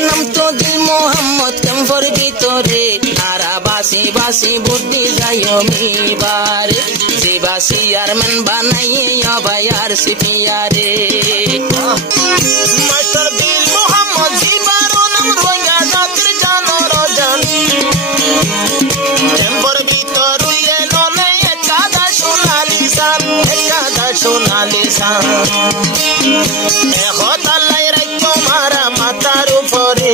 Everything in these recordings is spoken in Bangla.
নাম তো দিল মোহাম্মদ ক্যাম্পর ভিতরে তারা বাসি বাসি বুদ্ধি যায় মিবারে জিবা চেয়ারম্যান বানাইয়ে অবাই আরসিপি আরে মাস্টার দিল মোহাম্মদ জিবার নাম রোহিঙ্গা জাতির জানোর জান ক্যাম্পর ভিতরে এলো না একাদা সোনালি সান এখন আল্লাহ রাখতো মারা মাথার উপরে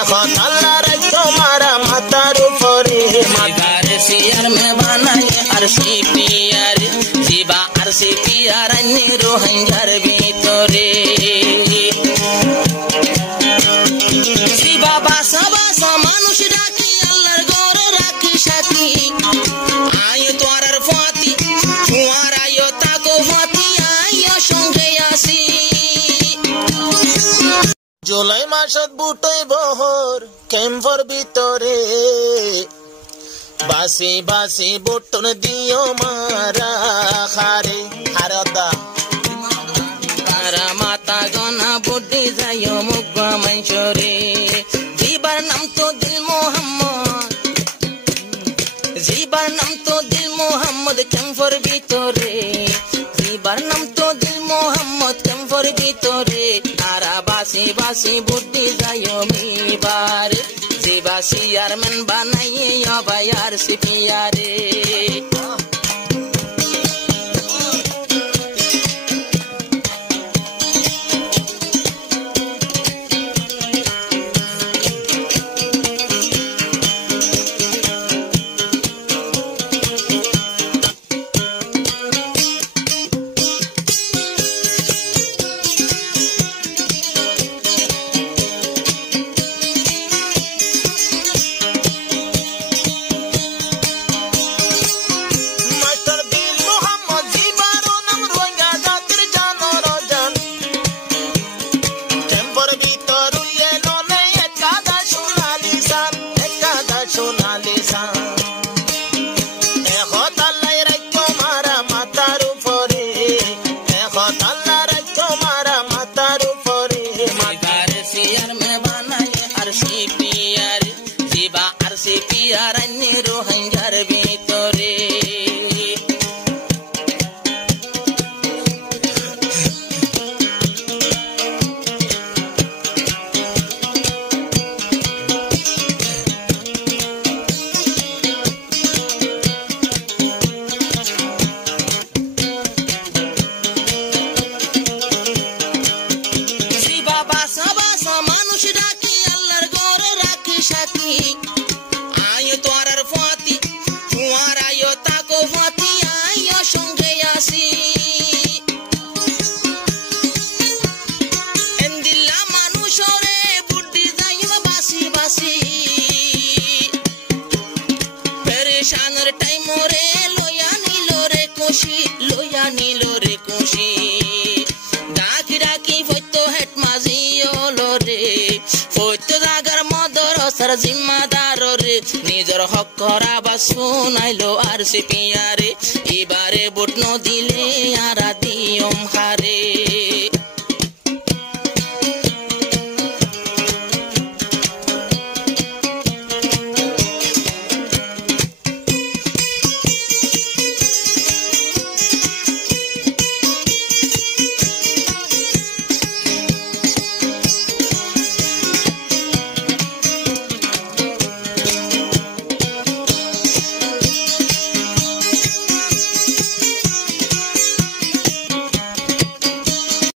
এখন আল্লাহ রাখতো মারা মাথার উপরে মাগারে চেয়ারম্যান বানাইয়ে আরসিপি আরে জিবা আরসিপি আর রোহিঙ্গার ভিতরে জিবা বাসা বাসা মানুষ রাখি আল্লাহর ঘর রাখি সাথী আয় তোরার ফাতি তোমার আয় তাকো ফাতি আয় সঙ্গে আসি জুলাই মাসত বুটই বহর ক্যাম্পর ভিতরে বাসি বাসি বুটন দিও মারা খারে হারদা তারা মাতা গনা বুদ্ধি যায় মুখ মঞ্চরে জিবার নাম তো দিল মোহাম্মদ জিবার নাম তো দিল মোহাম্মদ ক্যাম্পর ভিতরে জিবার নাম তো দিল মোহাম্মদ ক্যাম্পর ভিতরে তারা বাসি বাসি বুদ্ধি যায় মিবার জিবা চেয়ারম্যান বানাইয়ে অবাই আরসিপি আরে রোহিঙ্গার ভিতরে জিবা বাসা বাসা মানুষ রাখি আল্লাহর ঘর রাখি সাথী আয় তোরার ফাতি তোমার আয় তাকো ফাতি আয় সঙ্গে আসি এন্দিল্লা মানুষ রে বুদ্ধি যায় বাসি বাসি পেরেশানের টাইম রে লইয়া নিল রে খুশি ডাকি ডাকি ফইতো হেট মাঝি হলো রে ফইতো জাগার মদরসার জিম্মাদার রে নিজের হক করা বা শুনাইলো আরসিপি আরে এবারে বুট ন দিলে আর